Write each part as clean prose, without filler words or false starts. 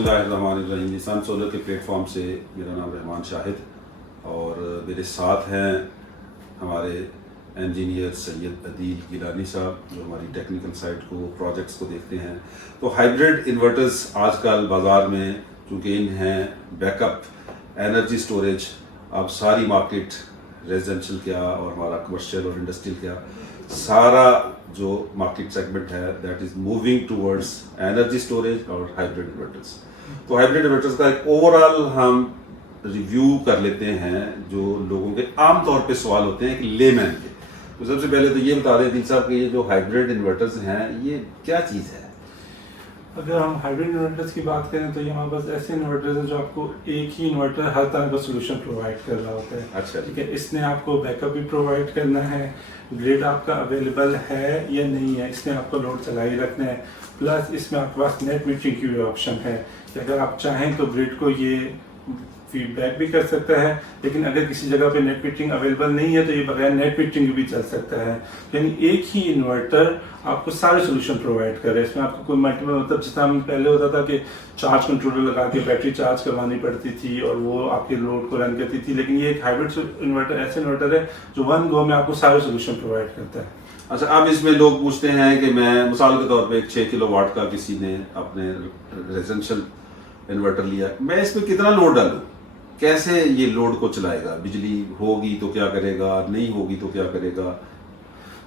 बिस्मिल्लाहिर्रहमानिर्रहीम। Sun solar के platform से मेरा नाम रहमान शाहिद और मेरे साथ हैं हमारे इंजीनियर सैयद अदील गिलानी साहब, जो हमारी टेक्निकल साइड को प्रोजेक्ट्स को देखते हैं। तो हाइब्रिड इन्वर्टर्स आजकल बाज़ार में चूँकि इन हैं बैकअप एनर्जी स्टोरेज, अब सारी मार्केट रेजिडेंशियल क्या और हमारा कमर्शियल और इंडस्ट्रियल क्या, सारा जो मार्केट सेगमेंट है that is moving towards energy storage और हाइब्रिड इन्वर्टर्स। तो हाइब्रिड इन्वर्टर्स का एक ओवरऑल हम रिव्यू कर लेते हैं जो लोगों के आम तौर पे सवाल होते हैं कि लेमैन के। तो सबसे पहले तो ये बता दें दिन साहब कि ये जो हाइब्रिड इन्वर्टर्स हैं ये क्या चीज़ है? अगर हम हाइब्रिड इन्वर्टर्स की बात करें तो ये हमारे पास ऐसे इन्वर्टर्स हैं जो आपको एक ही इन्वर्टर हर तरह का सोल्यूशन प्रोवाइड कर रहा होता है। अच्छा, ठीक है, इसने आपको बैकअप भी प्रोवाइड करना है, ग्रिड आपका अवेलेबल है या नहीं है, इसने आपको लोड चला ही रखना है, प्लस इसमें आपके पास नेट मीटरिंग की भी ऑप्शन है कि अगर आप चाहें तो ग्रिड को ये फीडबैक भी कर सकता है, लेकिन अगर किसी जगह पे नेट मीटरिंग अवेलेबल नहीं है तो ये बगैर नेट मीटरिंग भी चल सकता है। यानी एक ही इन्वर्टर आपको सारे सोल्यूशन प्रोवाइड कर रहे हैं। इसमें आपको कोई मल्टीपल, मतलब जितना हम पहले होता था कि चार्ज कंट्रोलर लगा के बैटरी चार्ज करवानी पड़ती थी और वो आपके लोड को रन करती थी, लेकिन ये एक हाइब्रिड इन्वर्टर ऐसे इन्वर्टर है जो वन गो में आपको सारे सोल्यूशन प्रोवाइड करता है। अच्छा, अब इसमें लोग पूछते हैं कि मैं मिसाल के तौर पे एक 6 किलोवाट का किसी ने अपने रेजिडेंशियल इन्वर्टर लिया, मैं इसमें कितना लोड डालूं, कैसे ये लोड को चलाएगा? बिजली होगी तो क्या करेगा, नहीं होगी तो क्या करेगा?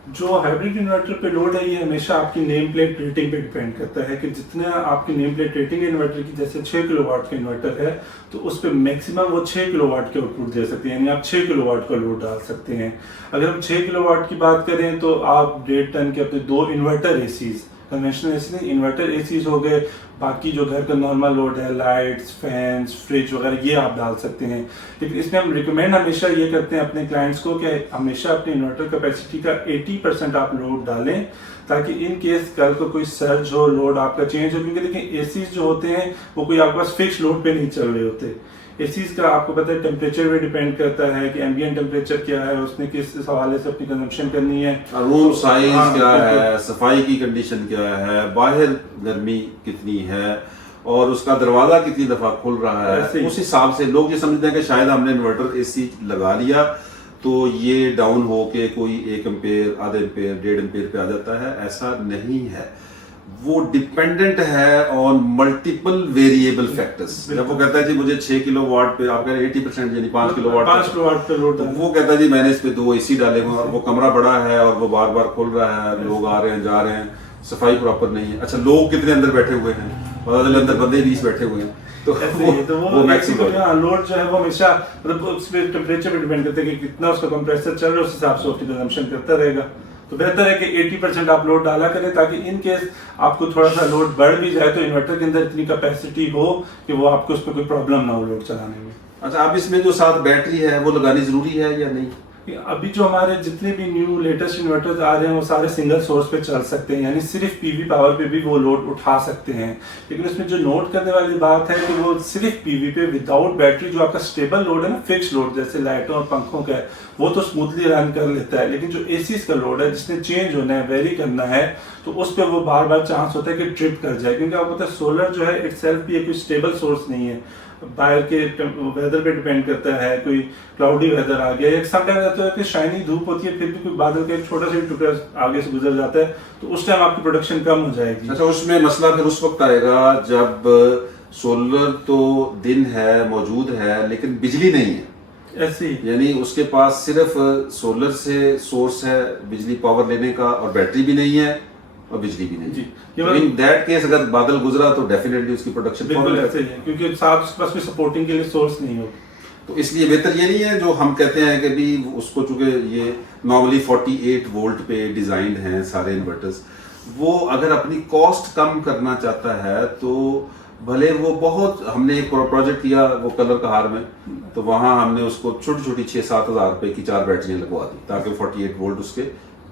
जो हाइब्रिड इन्वर्टर पे लोड है ये हमेशा आपकी नेम प्लेट रेटिंग पे डिपेंड करता है कि जितना आपकी नेम प्लेट रेटिंग है इन्वर्टर की, जैसे 6 किलोवाट का इन्वर्टर है तो उस पर मैक्सिमम वो 6 किलोवाट के आउटपुट दे सकते हैं, यानी आप 6 किलोवाट का लोड डाल सकते हैं। अगर हम 6 किलोवाट की बात करें तो आप 1.5 टन के अपने 2 इन्वर्टर एसीज, कन्वेंशनल एसी नहीं, इन्वर्टर एसीज हो गए, बाकी जो घर का नॉर्मल लोड है लाइट्स, फैंस, फ्रिज वगैरह, ये आप डाल सकते हैं। लेकिन इसमें हम रिकमेंड हमेशा ये करते हैं अपने क्लाइंट्स को कि हमेशा अपने इन्वर्टर कैपेसिटी का 80% आप लोड डालें, ताकि इन केस कल को कोई सर्ज हो, लोड आपका चेंज हो, क्योंकि देखिए एसीज जो होते हैं वो कोई आपके पास फिक्स लोड पे नहीं चल रहे होते। एसीज का आपको पता है टेम्परेचर पे डिपेंड करता है कि एम्बिएंट टेम्परेचर क्या है, उसने किस हवाले से अपनी कंजम्पशन करनी है, रूम साइज क्या है, सफाई की कंडीशन क्या है, बाहर गर्मी कितनी है और उसका दरवाजा कितनी दफा खुल रहा है, उस हिसाब से लोग ये समझते हैं कि शायद हमने इन्वर्टर एसी लगा लिया तो ये डाउन होके कोई 1 एम्पेयर, आधे एम्पेयर, 1.5 एम्पेयर पे आ जाता है। ऐसा नहीं है, वो डिपेंडेंट है ऑन मल्टीपल वेरिएबल फैक्टर्स। जब वो कहता है जी मुझे 6 किलोवाट पे, आप कह रहे हैं 80% यानी 5 किलोवाट पे लोड, तो वो कहता है जी मैंने इस पे 2 एसी डाले हुए और वो कमरा बड़ा है और वो बार बार खुल रहा है, लोग आ रहे हैं जा रहे हैं, सफाई प्रॉपर नहीं है। अच्छा, लोग कितने अंदर बैठे हुए हैं, पता चले अंदर बंदे 20 बैठे हुए हैं, तो वो मैक्सिमम लोड जो है वो हमेशा मतलब उस पे टेम्परेचर पे डिपेंड करता है कि कितना उसका कंप्रेसर चल रहा है, उस हिसाब से उसकी कंजम्पशन करता रहेगा। तो बेहतर है कि 80% आप लोड डाला करें, ताकि इन केस आपको थोड़ा सा लोड बढ़ भी जाए तो इन्वर्टर के अंदर इतनी कैपेसिटी हो कि वो आपको उसमें कोई प्रॉब्लम ना हो लोड चलाने में। अच्छा, अब इसमें जो साथ बैटरी है वो लगानी जरूरी है या नहीं? अभी जो हमारे जितने भी न्यू लेटेस्ट इन्वर्टर्स आ रहे हैं वो सारे सिंगल सोर्स पे चल सकते हैं, यानी सिर्फ पीवी पावर पे भी वो लोड उठा सकते हैं। लेकिन उसमें जो नोट करने वाली बात है कि वो सिर्फ पीवी पे विदाउट बैटरी जो आपका स्टेबल लोड है ना, फिक्स लोड जैसे लाइटों और पंखों का है, वो तो स्मूथली रन कर लेता है। लेकिन जो एसीज का लोड है जिसने चेंज होना है, वेरी करना है, तो उस पर वो बार बार चांस होता है कि ट्रिप कर जाए, क्योंकि आपको पता है सोलर जो है इट सेल्फ भी एक स्टेबल सोर्स नहीं है, बाहर के वेदर पे डिपेंड करता है। कोई क्लाउडी वेदर आ गया, एक समटाइम रहता है कि शाइनी धूप होती है फिर भी कोई बादल का एक छोटा सा टुकड़ा आगे से गुजर जाता है, तो उस टाइम आपकी प्रोडक्शन कम हो जाएगी। अच्छा, उसमें मसला फिर उस वक्त आएगा जब सोलर तो दिन है, मौजूद है, लेकिन बिजली नहीं है ऐसी, यानी उसके पास सिर्फ सोलर से सोर्स है बिजली पावर लेने का और बैटरी भी नहीं है और बिजली भी नहीं जी। तो इन दैट केस अगर बादल गुजरा तो डेफिनेटली उसकी प्रोडक्शन बिल्कुल ऐसे ही है, क्योंकि साथ उसके पास में सपोर्टिंग के लिए सोर्स नहीं हो। तो इसलिए बेहतर ये नहीं है जो हम कहते हैं कि भी उसको, चूंकि ये नॉर्मली 48 वोल्ट पे डिजाइंड हैं सारे इन्वर्टर्स, वो अगर अपनी कॉस्ट कम करना चाहता है तो भले वो बहुत, हमने एक प्रोजेक्ट किया वो कलर कहार में, तो वहां हमने उसको छोटी छोटी 6-7 हज़ार रुपए की 4 बैटरियां लगवा दी ताकि 48 वोल्ट उसके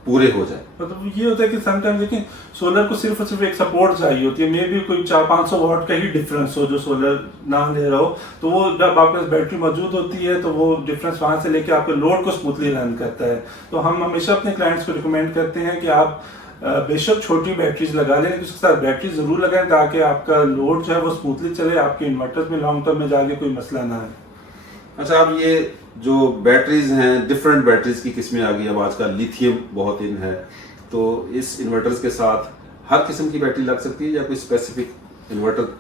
पूरे हो जाए। मतलब ये होता है कि समटाइम्स देखिए सोलर को सिर्फ और सिर्फ एक सपोर्ट चाहिए होती है, मे भी कोई 400-500 वाट का ही डिफरेंस हो जो सोलर ना ले रहा हो, तो वो जब आपके पास बैटरी मौजूद होती है तो वो डिफरेंस वहां से लेके आपके लोड को स्मूथली रन करता है। तो हम हमेशा अपने क्लाइंट्स को रिकमेंड करते हैं कि आप बेशक छोटी बैटरीज लगा लें, लेकिन उसके साथ बैटरी जरूर लगाएं ताकि आपका लोड जो है वो स्मूथली चले, आपके इन्वर्टर में लॉन्ग टर्म में जाके कोई मसला ना है। अच्छा, अब ये जो बैटरीज हैं, डिफरेंट बैटरीज की किस्में आ गई, अब आजकल लिथियम बहुत इन है, तो इस इन्वर्टर्स के साथ हर किस्म की बैटरी लग सकती है या कोई स्पेसिफिक इन्वर्टर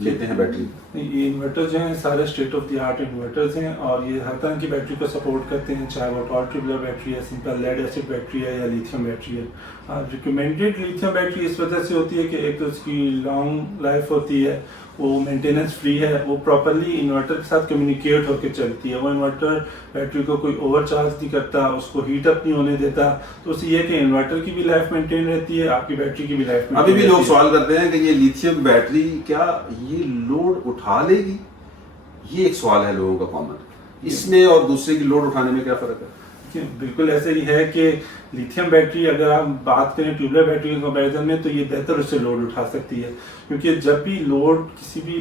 लेते हैं बैटरी? ये इन्वर्टर जो हैं सारे state of the art inverters हैं और ये हर तरह की बैटरी को सपोर्ट करते हैं, चाहे वो टॉर्च ट्यूबुलर बैटरी है, सिंपल लेड एसिड बैटरी है या लिथियम बैटरी है। रिकमेंडेड लिथियम बैटरी इस वजह से होती है कि एक तो उसकी लॉन्ग लाइफ होती है, वो मेंटेनेंस फ्री है, वो प्रॉपरली इन्वर्टर के साथ कम्युनिकेट होकर चलती है, वो इन्वर्टर बैटरी को कोई ओवरचार्ज नहीं करता, उसको हीट अप नहीं होने देता, तो उससे ये कि इन्वर्टर की भी लाइफ मेंटेन रहती है, आपकी बैटरी की भी लाइफ। अभी भी लोग सवाल करते हैं कि ये लिथियम बैटरी क्या ये लोड उठा लेगी? ये एक सवाल है लोगों का कॉमन, इसमें और दूसरे की लोड उठाने में क्या फर्क है? बिल्कुल ऐसे ही है कि लिथियम बैटरी अगर आप बात करें ट्यूबुलर बैटरी के कंपैरिजन में तो ये बेहतर उससे लोड उठा सकती है, क्योंकि जब भी लोड किसी भी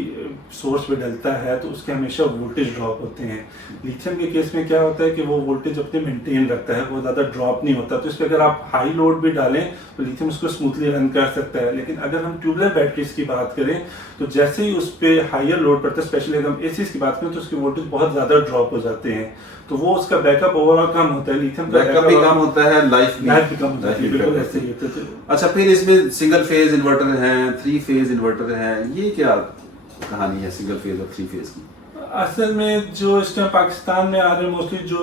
सोर्स पे डलता है तो उसके हमेशा वोल्टेज ड्रॉप होते हैं। लिथियम के केस में क्या होता है कि वो वोल्टेज अपने मेंटेन रखता है, वो ज़्यादा ड्रॉप नहीं होता, तो इस पर अगर आप हाई लोड भी डालें तो लिथियम उसको स्मूथली रन कर सकता है। लेकिन अगर हम ट्यूबुलर बैटरीज की बात करें तो जैसे ही उस पर हाइयर लोड पड़ता है, स्पेशली अगर हम एसीज की बात करें तो उसके वोल्टेज बहुत ज़्यादा ड्रॉप हो जाते हैं, तो वो उसका बैकअप ओवरऑल कम होता है। लिथियम का बैकअप भी कम होता है, लाइफ भी कम होता है, बिल्कुल ऐसे ही होता है। अच्छा, फिर इसमें सिंगल फेज इन्वर्टर हैं, 3 फेज इन्वर्टर हैं, ये क्या कहानी है सिंगल फेज और 3 फेज की? असल में जो इस टाइम पाकिस्तान में आ रहे हैं मोस्टली जो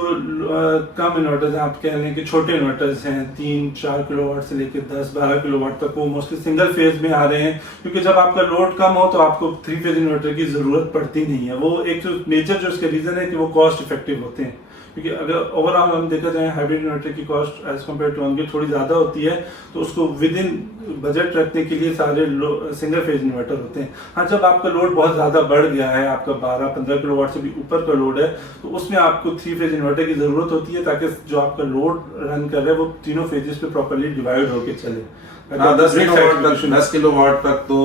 कम इन्वर्टर्स हैं, आप कह लें कि छोटे इन्वर्टर्स हैं, 3-4 किलोवाट से लेकर 10-12 किलोवाट तक, वो मोस्टली सिंगल फेज में आ रहे हैं, क्योंकि जब आपका लोड कम हो तो आपको 3 फेज इन्वर्टर की ज़रूरत पड़ती नहीं है। वो एक जो मेजर जो इसका रीज़न है कि वो कॉस्ट इफेक्टिव होते हैं, क्योंकि अगर ओवरऑल हम देखा जाए हाइब्रिड इन्वर्टर की कॉस्ट एज कम्पेयर टू उनकी थोड़ी ज़्यादा होती है, तो उसको विद इन बजट रखने के लिए सारे सिंगल फेज इन्वर्टर होते हैं। हाँ, जब आपका लोड बहुत ज़्यादा बढ़ गया है, आपका 12-15 किलोवाट से भी ऊपर का लोड है, तो उसमें आपको 3 फेज इन्वर्टर की ज़रूरत होती है ताकि जो आपका लोड रन कर रहा है वो तीनों फेजेस पे प्रॉपरली डिवाइड होकर चले। 10 किलोवाट तक तो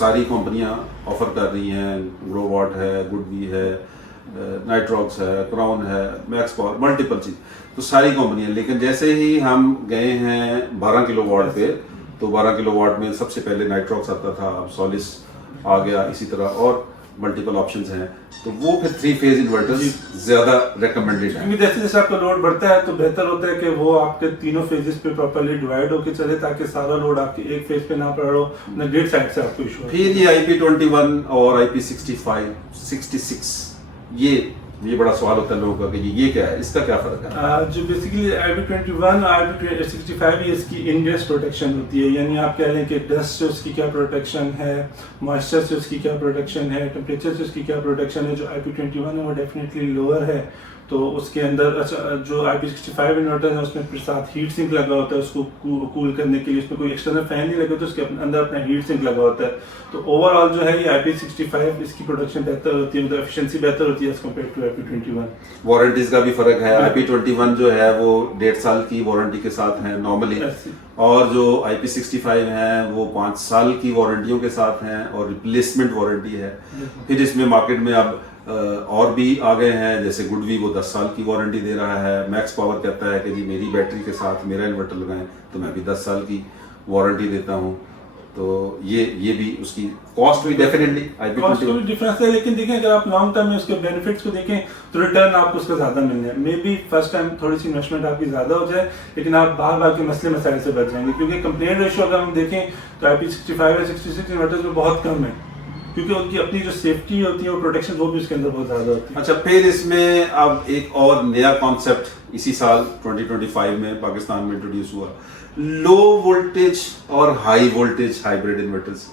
सारी कंपनियां ऑफर कर रही हैं, ग्रोवाट है, गुडवी है, नाइट्रॉक्स है, क्राउन है, मैक्स पावर, मल्टीपल चीज, तो सारी कंपनियां। लेकिन जैसे ही हम गए हैं 12 किलोवाट पे, तो 12 किलोवाट में सबसे पहले नाइट्रॉक्स आता था, अब सोलिस आ गया, इसी तरह और मल्टीपल ऑप्शंस हैं, तो वो फिर 3 फेज इन्वर्टर्स ज्यादा रिकमेंडेड है। क्योंकि जैसे जैसे आपका लोड बढ़ता है तो बेहतर होता है कि वो आपके तीनों फेजेस पे प्रॉपरली डिवाइड होकर चले, ताकि सारा लोड आपके एक फेज पे ना पड़ रहा हो, ना ग्रिड साइड से आपको इशू। फिर ये IP21 और IP65, 66, ये बड़ा सवाल होता है लोगों का कि ये क्या है, इसका क्या फर्क है? जो बेसिकली IP21 और IP65 ये इसकी इनग्रेस प्रोटेक्शन होती है, यानी आप कह लें कि डस्ट से उसकी क्या प्रोटेक्शन है, मॉइस्चर से उसकी क्या प्रोटेक्शन है, टेम्परेचर से उसकी क्या प्रोटेक्शन है। जो IP21 है वो डेफिनेटली लोअर है, तो उसके अंदर जो IP65 इन्वर्टर है उसमें फिर साथ हीट सिंक लगा होता है, उसको कूल करने के लिए उसमें कोई एक्सटर्नल फैन नहीं लगा, तो उसके अंदर अपना हीट सिंक लगा होता है। तो ओवरऑल जो है ये IP65 इसकी प्रोडक्शन बेहतर होती है, मतलब एफिशिएंसी बेहतर होती है as compare to IP21। Warranties का भी फर्क है, IP21 जो है वो 1.5 साल की वारंटी के साथ है नॉर्मली, और जो IP65 है वो 5 साल की वारंटियों के साथ हैं और रिप्लेसमेंट वारंटी है। फिर इसमें मार्केट में अब और भी आ गए हैं, जैसे गुडवी वो 10 साल की वारंटी दे रहा है, मैक्स पावर कहता है कि जी मेरी बैटरी के साथ मेरा इन्वर्टर लगाएं तो मैं भी 10 साल की वारंटी देता हूं। तो ये भी उसकी कॉस्ट भी डेफिनेटली कॉस्ट में डिफरेंस है, लेकिन देखें अगर आप लॉन्ग टर्म में उसके बेनिफिट्स को देखें तो रिटर्न आपको उसका ज़्यादा मिल जाए। मे बी फर्स्ट टाइम थोड़ी सी इन्वेस्टमेंट आपकी ज़्यादा हो जाए, लेकिन आप बार बार के मसले मसाइल से बच जाएंगे, क्योंकि कंप्लेंट रेशियो अगर हम देखें तो IP65 या 66 इन्वर्टर्स में बहुत कम है, क्योंकि उनकी अपनी जो सेफ्टी होती है और प्रोटेक्शन वो भी उसके अंदर बहुत ज़्यादा होती है। अच्छा, फिर इसमें अब एक और नया कॉन्सेप्ट इसी साल 2025 में पाकिस्तान में इंट्रोड्यूस हुआ, लो वोल्टेज और हाई वोल्टेज हाइब्रिड इन्वर्टर्स।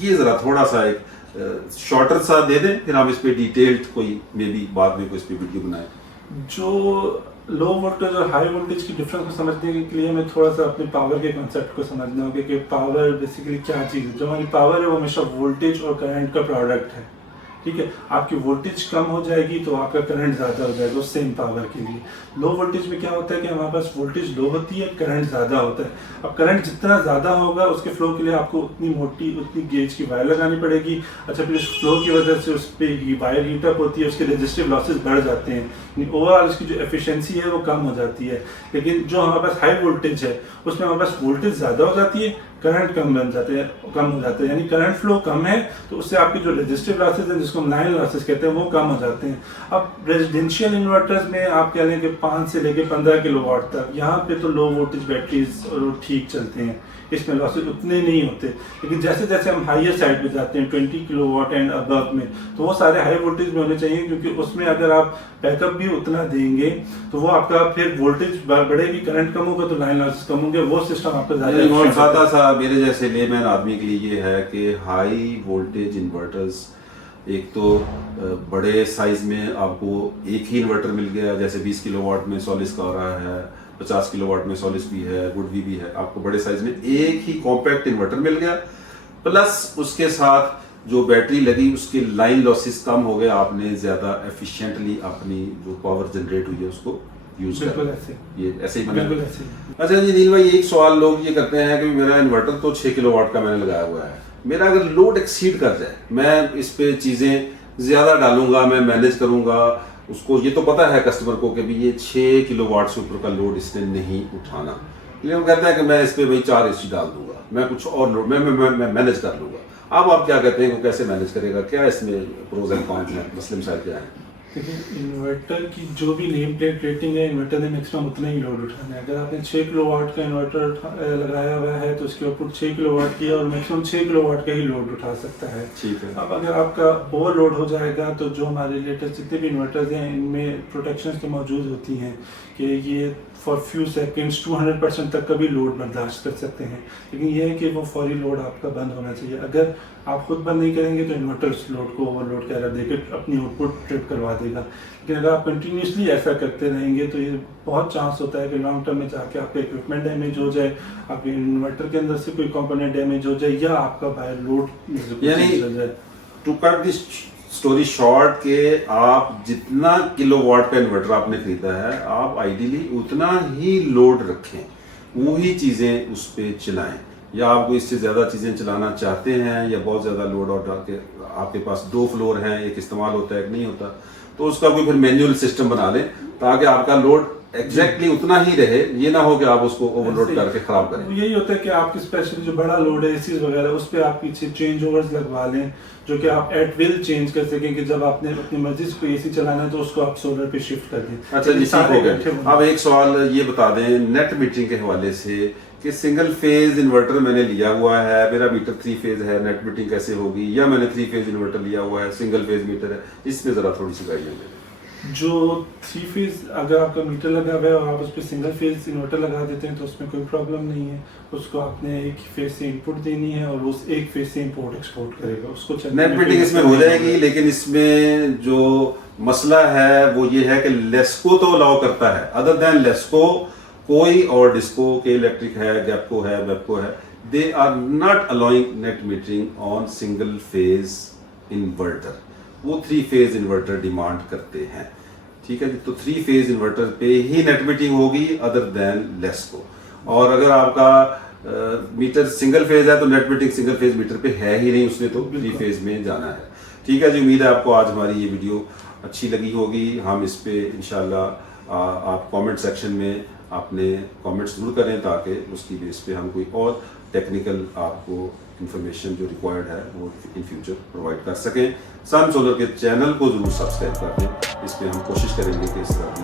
ये जरा थोड़ा सा एक शॉर्टर सा दे दें, फिर हम इस पे डिटेल्ड कोई मे बी बाद में कोई इस पे वीडियो बनाएं। जो लो वोल्टेज और हाई वोल्टेज की डिफरेंस को समझने के लिए हमें थोड़ा सा अपने पावर के कॉन्सेप्ट को समझना होगा कि पावर बेसिकली क्या चीज़ है। जो हमारी पावर है वो हमेशा वोल्टेज और करंट का प्रोडक्ट है, ठीक है। आपकी वोल्टेज कम हो जाएगी तो आपका करंट ज़्यादा हो जाएगा उस सेम पावर के लिए। लो वोल्टेज में क्या होता है कि हमारे पास वोल्टेज लो होती है, करंट ज़्यादा होता है। अब करंट जितना ज़्यादा होगा उसके फ्लो के लिए आपको उतनी मोटी उतनी गेज की वायर लगानी पड़ेगी। अच्छा, फिर उस फ्लो की वजह से उस पर वायर हीट अप होती है, उसके रेजिस्टिव लॉसेज बढ़ जाते हैं, ओवरऑल उसकी जो एफिशिएंसी है वो कम हो जाती है। लेकिन जो हमारे पास हाई वोल्टेज है उसमें हमारे पास वोल्टेज ज़्यादा हो जाती है, करंट कम हो जाते हैं, यानी करंट फ्लो कम है तो उससे आपके जो रेजिस्टिव लॉसेज हैं, जिसको हम लाइन लॉसेज कहते हैं, वो कम हो जाते हैं। अब रेजिडेंशियल इन्वर्टर्स में आप कह लें कि 5 से लेके 15 किलोवाट तक, यहाँ पे तो लो वोल्टेज बैटरीज ठीक चलते हैं, इसमें लॉसेज उतने नहीं होते। लेकिन जैसे जैसे हम हाइयर साइड पे जाते हैं 20 किलोवाट एंड अबव में, तो वो सारे हाई वोल्टेज में होने चाहिए, क्योंकि उसमें अगर आप बैकअप भी उतना देंगे तो वो आपका फिर वोल्टेज बढ़ेगी, करंट कम होगा तो लाइन लॉसेज कम होंगे, वो सिस्टम आपका ज़्यादा सा मेरे जैसे लेमैन आदमी के लिए ये है कि हाई वोल्टेज इन्वर्टर्स, एक तो बड़े साइज में आपको एक ही इन्वर्टर मिल गया, जैसे 20 किलोवाट में सोलिस का हो रहा है, 50 किलोवाट में सोलिस भी है, गुडवी भी है, आपको बड़े साइज में एक ही कॉम्पैक्ट इन्वर्टर मिल गया, प्लस उसके साथ जो बैटरी लगी उसके लाइन लॉसेस कम हो गए, आपने ज़्यादा एफिशिएंटली अपनी जो पावर जनरेट हुई है उसको यूज कर, ये ऐसे ही बना। अच्छा जी नील भाई, एक सवाल लोग ये करते हैं कि मेरा इन्वर्टर तो 6 किलोवाट का मैंने लगाया हुआ है, मेरा अगर लोड एक्सीड कर जाए, मैं इस पे चीज़ें ज़्यादा डालूंगा, मैं मैनेज करूंगा, उसको ये तो पता है कस्टमर को कि भी ये 6 किलोवाट से ऊपर का लोड इसने नहीं उठाना, लेकिन वो कहता है कि मैं इस पे भाई 4 AC डाल दूंगा, मैं कुछ और लोड मैं मैनेज कर लूंगा। अब आप क्या कहते हैं, वो कैसे मैनेज करेगा, क्या इसमें प्रोज एंड कॉन्स हैं, मसले मसाइल क्या हैं? देखिए, इन्वर्टर की जो भी नेम प्लेट रेटिंग है, इन्वर्टर ने मैक्सिमम उतना ही लोड उठाना है। अगर आपने 6 किलोवाट का इन्वर्टर लगाया हुआ है तो उसके ऊपर 6 किलोवाट की और मैक्सिमम 6 किलोवाट का ही लोड उठा सकता है। ठीक है। अब अगर आपका ओवरलोड हो जाएगा तो जो हमारे लेटेस्ट जितने भी इन्वर्टर्स हैं इनमें प्रोटेक्शंस तो मौजूद होती हैं कि ये फॉर फ्यू सेकेंड्स 200% तक का भी लोड बर्दाश्त कर सकते हैं, लेकिन यह है कि वो फौरी लोड आपका बंद होना चाहिए। अगर आप खुद बंद नहीं करेंगे तो इन्वर्टर उस लोड को ओवरलोड का एरर देकर अपनी आउटपुट ट्रिप करवा देगा। लेकिन अगर आप कंटिन्यूसली ऐसा करते रहेंगे तो ये बहुत चांस होता है कि लॉन्ग टर्म में जाके आपका इक्विपमेंट डैमेज हो जाए, आपके इन्वर्टर के अंदर से कोई कंपोनेंट डैमेज हो जाए, या आपका बाहर लोड यानी to cut this story short के आप जितना किलोवाट का इन्वर्टर आपने खरीदा है, आप आइडियली उतना ही लोड रखें, वही चीज़ें उस पर चलाएं, या आपको इससे ज़्यादा चीज़ें चलाना चाहते हैं या बहुत ज़्यादा लोड और आपके पास 2 फ्लोर हैं, एक इस्तेमाल होता है एक नहीं होता, तो उसका कोई फिर मैनुअल सिस्टम बना लें ताकि आपका लोड एग्जैक्टली उतना ही रहे, ये ना हो कि आप उसको ओवरलोड करके खराब करें। यही होता है कि आपकी स्पेशली जो बड़ा लोड है एसीज वगैरह, उस पर आप पीछे चेंज ओवर्स लगवा लें जो कि आप एट विल चेंज कर सकें, कि जब आपने अपनी मर्जी से कोई एसी चलाना है तो उसको आप सोलर पे शिफ्ट कर दें। अच्छा जी, ठीक हो गया। अब एक सवाल ये बता दें नेट मीटरिंग के हवाले से कि सिंगल फेज इन्वर्टर मैंने लिया हुआ है, मेरा मीटर 3 फेज है, नेट मीटरिंग कैसे होगी, या मैंने 3 फेज इन्वर्टर लिया हुआ है, सिंगल फेज मीटर है, इसमें ज़रा थोड़ी सी गाइड दें। जो 3 फेज अगर आपका मीटर लगा हुआ है और आप उस पर सिंगल फेज इन्वर्टर लगा देते हैं तो उसमें कोई प्रॉब्लम नहीं है, उसको आपने एक फेज से इनपुट देनी है और उस एक फेज से इंपोर्ट एक्सपोर्ट करेगा, उसको नेट मीटरिंग इसमें हो जाएगी। लेकिन इसमें जो मसला है वो ये है कि लेस्को तो अलाउ करता है, अदर देन लेस्को कोई और डिस्को के इलेक्ट्रिक है, गैपको है, वेबको है, they are not allowing net metering on single phase inverter, वो 3 फेज इन्वर्टर डिमांड करते हैं। ठीक है जी, तो 3 फेज इन्वर्टर पे ही नेट मीटरिंग होगी अदर देन लेस्को। और अगर आपका मीटर सिंगल फेज है तो net metering single phase meter पे है ही नहीं, उसने तो 3 फेज में जाना है। ठीक है जी, उम्मीद है आपको आज हमारी ये वीडियो अच्छी लगी होगी। हम इस पे इंशाल्लाह आप कमेंट सेक्शन में अपने कमेंट्स जरूर करें ताकि उसकी बेस पे हम कोई और टेक्निकल आपको इंफॉर्मेशन जो रिक्वायर्ड है वो इन फ्यूचर प्रोवाइड कर सकें। सन सोलर के चैनल को जरूर सब्सक्राइब कर दें, इस पे हम कोशिश करेंगे कि इस तरह की